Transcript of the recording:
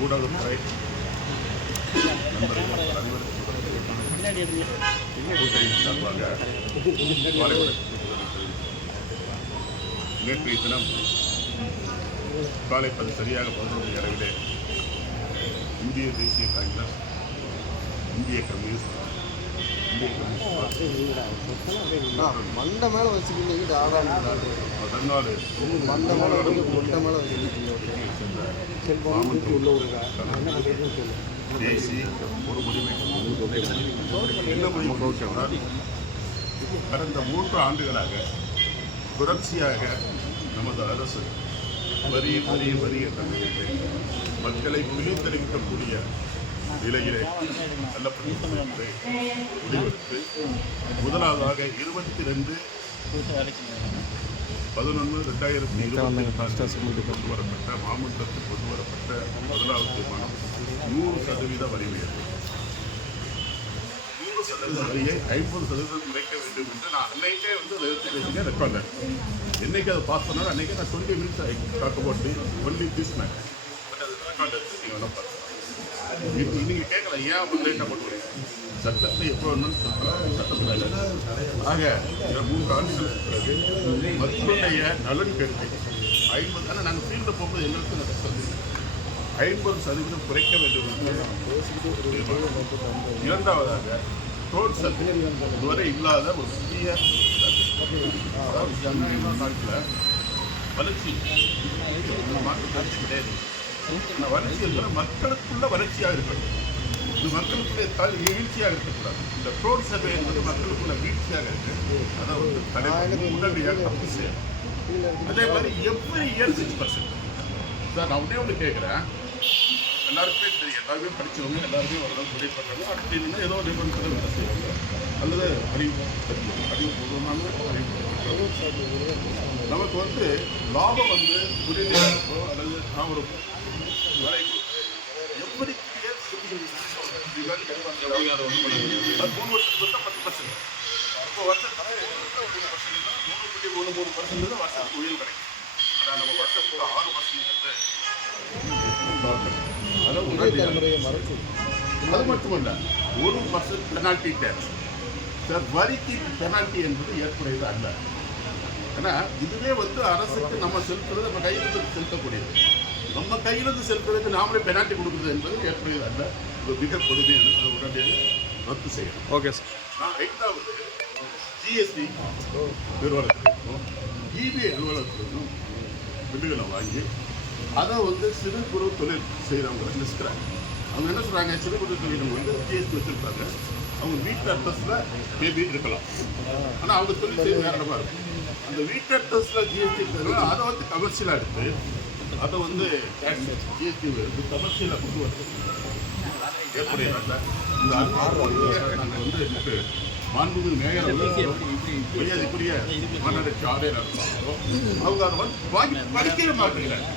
ஊடகத்துறை நண்பர்கள் அனைவருக்கும் சார்பாக நேற்றைய தினம் காலை பது சரியாக பதினொன்று இரவிலே இந்திய தேசிய காங்கிரஸ் இந்திய கம்யூனிஸ்ட் மண்டை மேலே வச்சுக்கிட்டு ஆடாது பதினாலு மண்டை மேலே வந்து மொட்டை மேலே வச்சுக்கிட்டு செல்வம் உள்ள தேசிய ஒரு முடிவை என்ன முடிவு சொன்னால் கடந்த மூன்று ஆண்டுகளாக தொடர்ச்சியாக நமது அரசு வரி வரி வரி என்ற நிலையிலே மக்களை பிரித்தளிக்கக்கூடிய நிலையிலே தள்ளப்பட்டிருக்கிறது. முடிவெடுத்து முதலாவதாக இருபத்தி ரெண்டு பதினொன்று ரெண்டாயிரத்தி இருபத்தி கொண்டு வரப்பட்ட மாமன்றத்தில் கொண்டு வரப்பட்ட முதலாவது தீர்மானம் நூறு சதவீத வரி உயர்வு. நூறு சதவீத வரியை ஐம்பது சதவீதம் குறைக்க வேண்டும் என்று நான் அன்னைக்கே வந்து ரெக்கார்ட் என்னைக்கு அதை பாஸ் பண்ணாலும் அன்னைக்கு நான் twenty minutes I talk about only பேசினேன் பட் அது ரெக்கார்ட் எடுத்து நீங்கள் வேணால் பார்க்கலாம். இப்போ நீங்கள் கேட்கல ஏன் அப்போ லேட்டாக பண்ணுவீங்க சட்டத்தில் எப்போ வேணும்னு சொல்கிறாங்க சட்டத்தில் ஆக இந்த மூன்று ஆண்டுகளுக்கு பிறகு மக்களுடைய நலன் கருதி ஐம்பது ஆனால் நாங்கள் ஃபீல்டில் போகும்போது எங்களுக்கு அந்த கஷ்டம் ஐம்பது சதவீதம் குறைக்க வேண்டும் என்று தீர்மானம். இரண்டாவதாக டோல் சத்து இதுவரை இல்லாத ஒரு புதிய சத்து. அதாவது ஜனநாயக நாட்டில் வளர்ச்சி மாற்று கருத்து கிடையாது அந்த வளர்ச்சி என்பது மக்களுக்குள்ள வளர்ச்சியாக இருக்கணும் இது மக்களுக்குள்ளே தால் வீழ்ச்சியாக இருக்கக்கூடாது. இந்த டோல் சபை என்பது மக்களுக்குள்ள வீழ்ச்சியாக இருக்கு. அதை ஒரு தலைவர் உடனடியாக தப்பு செய்யணும். அதே மாதிரி every year six percent sir நான் உடனே ஒன்று கேட்குறேன் எல்லாருக்குமே தெரியும். எல்லாருமே படித்தவங்க எல்லாருமே ஓரளவு தொழில் பண்ணுறாங்க அடுத்து என்னன்னா ஏதோ ஒரு வேலை செய்வாங்க. அல்லது அறிவு அறிவுபூர்வமான அறிவு நமக்கு வந்து லாபம் வந்து புரிதோ அல்லது நான் ஒரு வேலை எப்படி அது மூணு வருஷத்துக்கு வந்து பத்து பர்சன்ட் இப்போ வருஷத்துக்கு மூணு பர்சன்ட் மூணு புள்ளி மூணு மூணு பர்சன்ட் தான் வருஷத்துக்கு உயர் கிடைக்கும். அதான் நம்ம வருஷத்துக்கு ஆறு பர்சன்ட் அதை உடனடியாக தலைமுறையை மறைச்சு அது மட்டுமல்ல ஒரு பர்சன்ட் பெனால்டி டேக்ஸ் சார் வரிக்கு பெனால்டி என்பது ஏற்புடையது அல்ல. ஏன்னா இதுவே வந்து அரசுக்கு நம்ம செலுத்துறது நம்ம கையிலிருந்து செலுத்தக்கூடியது. நம்ம கையிலிருந்து செலுத்துறதுக்கு நாமளே பெனால்டி கொடுக்குறது என்பது ஏற்புடையது அல்ல. இது மிக கொடுமையானது அதை உடனடியாக ரத்து செய்யணும் ஓகே சார் நான் ஐந்தாவது ஜிஎஸ்டி நிறுவனத்திற்கும் இபி அலுவலகத்திற்கும் பில்லுகளை வாங்கி அதை வந்து சிறு குறு தொழில் செய்கிறவங்க லிஸ்ட்றாங்க அவங்க என்ன சொல்கிறாங்க சிறு குறு தொழில் வந்து ஜிஎஸ்டி வச்சுருப்பாங்க அவங்க வீட்டு அட்ரஸில் மேபி இருக்கலாம். ஆனால் அவங்க தொழில் செய்ய இடமா இருக்கும். அந்த வீட்டு அட்ரஸில் ஜிஎஸ்டி இருக்கிறதுனால அதை வந்து கமர்ஷியலாக எடுத்து அதை வந்து ஜிஎஸ்டி வந்து கமர்ஷியலாக கொண்டு வருது ஏற்புடையதல்ல இந்த நாங்கள் வந்து எனக்கு மாண்புமிகு மேயர் மரியாதைக்குரிய மாநகராட்சி ஆணையர் அவங்க அதை வந்து வாங்கி படிக்கவே மாட்டேங்கிறாங்க.